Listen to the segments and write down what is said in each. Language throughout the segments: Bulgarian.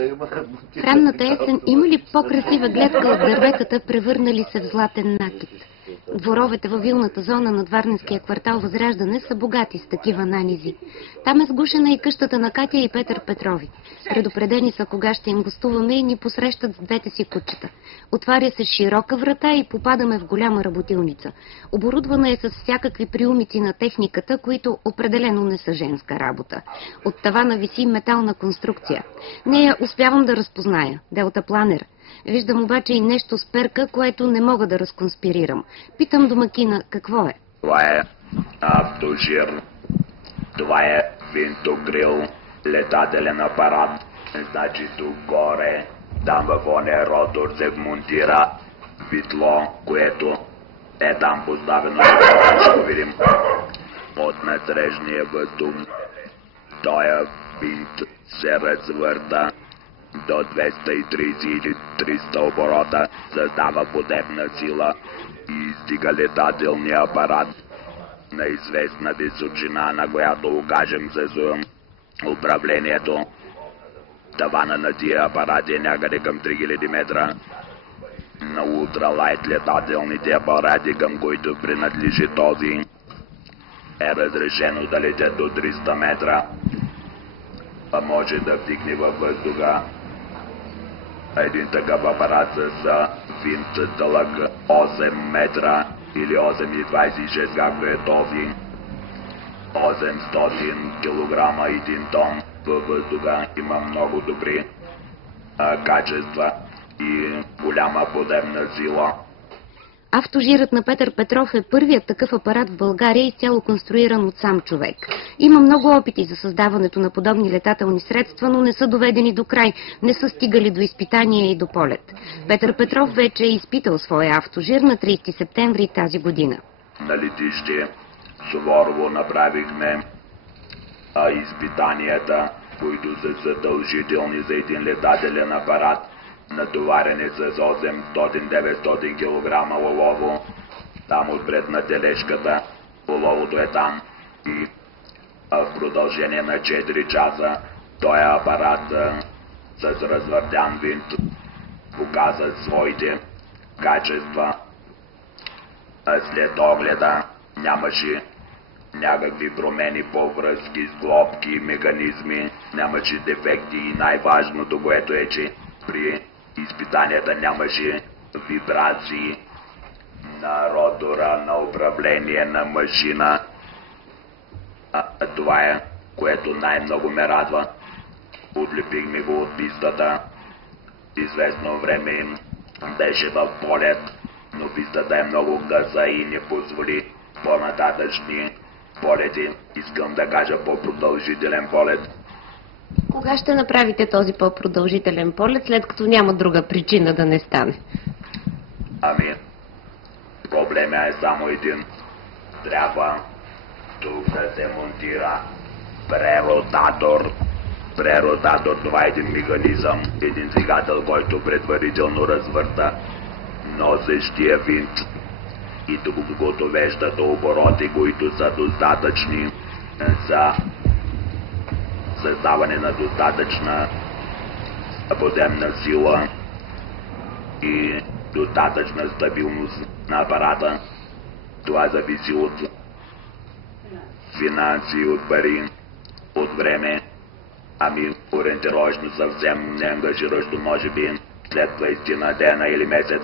В ранната есен има ли по-красива гледка от дърветата, превърнали се в златен накит? Дворовете във вилната зона на Варненския квартал Възраждане са богати с такива нанизи. Там е сгушена и къщата на Катя и Петър Петрови. Предупредени са кога ще им гостуваме и ни посрещат с двете си кучета. Отваря се широка врата и попадаме в голяма работилница. Оборудвана е с всякакви приумици на техниката, които определено не са женска работа. От тавана виси метална конструкция. Нея успявам да разпозная. Делтапланер. Виждам обаче и нещо с перка, което не мога да разконспирирам. Питам домакина какво е. Това е автожир. Това е винтогрил. Летателен апарат. Значи тук горе, там в оня ротор се вмонтира витло, което е там поставено. Ще го видим от насрещния въздух. Тоя винт се развърта до 230 или 300 оборота, създава подебна сила и стига летателния апарат на известна височина, на която окажем с управлението. Тавана на тия апарати е някъде към 3000 метра. На ултралайт летателните апарати, към които принадлежи този, е разрешено да летят до 300 метра, а може да вдигне във въздуха. Един такъв апарат с винт дълъг 8 метра или 8,26, както е този. 800 килограма, 1 тон във въздуха, има много добри качества и голяма подемна сила. Автожирът на Петър Петров е първият такъв апарат в България, изцяло конструиран от сам човек. Има много опити за създаването на подобни летателни средства, но не са доведени до край, не са стигали до изпитания и до полет. Петър Петров вече е изпитал своя автожир на 30 септември тази година. На летище Суворово направихме изпитанията, които са задължителни за един летателен апарат, натоварени с 800-900 кг олово. Там отпред на тележката, оловото е там и в продължение на 4 часа този апарат с развъртян винт показа своите качества. След огледа нямаше някакви промени по връзки, сглобки, механизми, нямаше дефекти и най-важното, което е, че при изпитанията нямаше вибрации на ротора, на управление на машина. Това е, което най-много ме радва. Отлепихме го от пистата. Известно време беше в полет, но пистата е много къса и не позволи по-нататъчни полети. Искам да кажа по-продължителен полет. Кога ще направите този по-продължителен полет, след като няма друга причина да не стане? Ами, проблемът е само един. Трябва тук да се монтира преротатор. Преротатор, това е един механизъм, един двигател, който предварително развърта носещия винт и тук го довежда до обороти, които са достатъчни за създаване на достатъчна подемна сила и достатъчна стабилност на апарата. Това зависи от финанси, от пари, от време. Ами ориентировъчно съвсем неангажиращо, може би след 20 на дена или месец.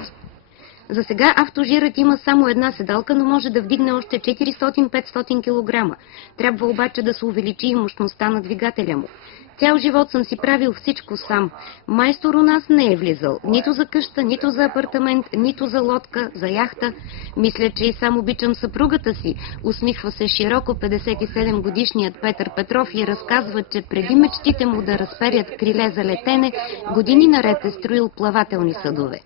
За сега автожирът има само една седалка, но може да вдигне още 400-500 кг. Трябва обаче да се увеличи и мощността на двигателя му. Цял живот съм си правил всичко сам. Майстор у нас не е влизал. Нито за къща, нито за апартамент, нито за лодка, за яхта. Мисля, че и сам обичам съпругата си. Усмихва се широко 57-годишният Петър Петров и разказва, че преди мечтите му да разперят криле за летене, години наред е строил плавателни съдове.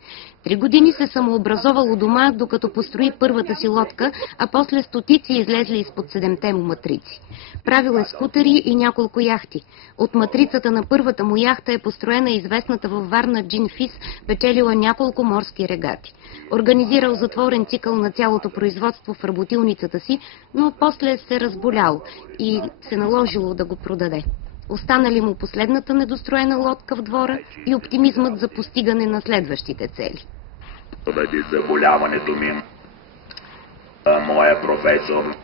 3 години се самообразовал у дома, докато построи първата си лодка, а после стотици излезли изпод 7-те му матрици. Правил е скутери и няколко яхти. От матрицата на първата му яхта е построена известната във Варна Джин Фис, печелила няколко морски регати. Организирал затворен цикъл на цялото производство в работилницата си, но после се разболял и се наложило да го продаде. Остана ли му последната недостроена лодка в двора и оптимизмът за постигане на следващите цели? Поради заболяването ми, моя професор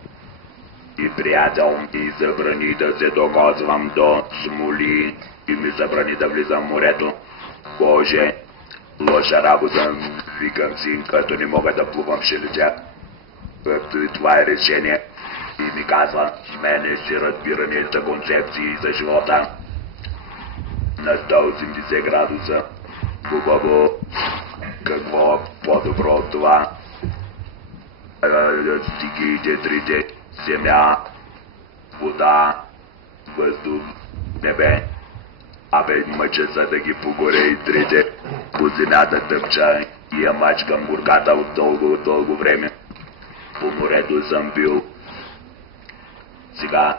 и приятел ми забрани да се докосвам до смоли и ми забрани да влизам в морето. Боже, лоша работа, викам си, като не мога да плувам, ще летя. И това е решение. И ми казва, сменяш разбиране за концепции за живота на 180 градуса. Хубаво, какво по-добро от това? Стихиите трите: земя, вода, въздух, небе. Абе, мъча са да ги погоре и трите. По земята тъпча и я мачкам горката от дълго време. По морето съм бил. Сега,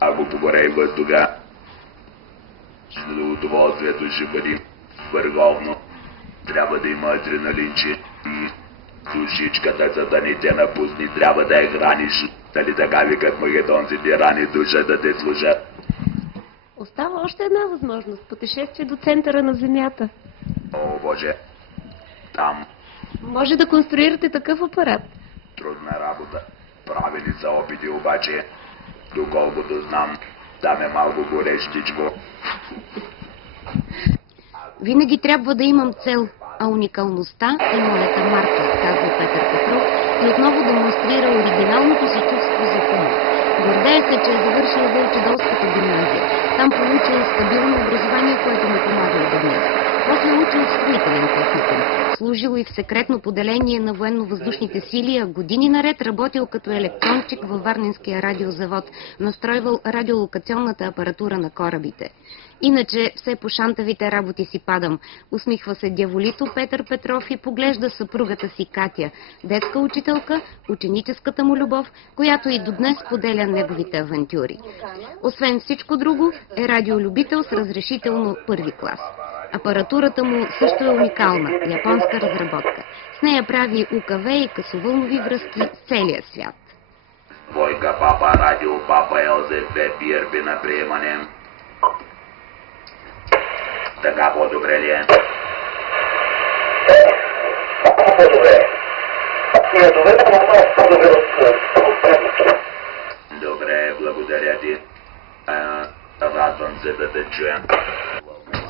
ако погоре и въздуха, удоволствието ще бъде върховно. Трябва да има адреналинче и душичката, за да не те напусни, трябва да я храниш. Дали така викат македонците, рани душа да те слуша. Остава още една възможност – пътешествие до центъра на Земята. О, Боже, там Може да конструирате такъв апарат. трудна работа. Правили са опити, обаче, доколкото знам, там е малко горещичко. Винаги трябва да имам цел, а уникалността е моята марка, казва Петър Петров и отново демонстрира оригиналното си чувство за хумор. Гордее се, че е завършил Вълчедолската гимназия. Там получил стабилно образование, което му помага и до днес. После учил в строителен техникум. Служил и в секретно поделение на военно-въздушните сили, а години наред работил като електрончик във Варненския радиозавод, настройвал радиолокационната апаратура на корабите. Иначе все по шантавите работи си падам. Усмихва се дяволито Петър Петров и поглежда съпругата си Катя, детска учителка, ученическата му любов, която и до днес поделя неговите авантюри. Освен всичко друго, е радиолюбител с разрешително първи клас. Апаратурата му също е уникална, японска разработка. С нея прави УКВ и късовълнови връзки с целия свят. Войка папа, радио папа, ЛЗ2, PRP на приемане. Така по-добре ли е? По-добре. По-добре. Добре, благодаря ти. Радвам се да те чуя.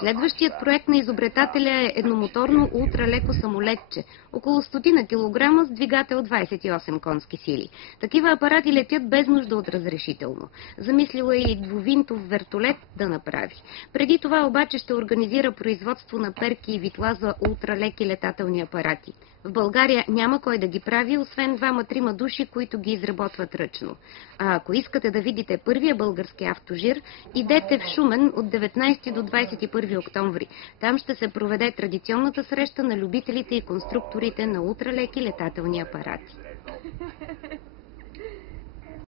Следващият проект на изобретателя е едномоторно ултралеко самолетче, около 100 килограма с двигател 28 конски сили. Такива апарати летят без нужда от разрешително. Замислила и двувинтов вертолет да направи. Преди това обаче ще организира производство на перки и витла за ултралеки летателни апарати. В България няма кой да ги прави, освен 2-3 души, които ги изработват ръчно. А ако искате да видите първия български автожир, идете в Шумен от 19 до 21 октомври. Там ще се проведе традиционната среща на любителите и конструкторите на ултралеки летателни апарати.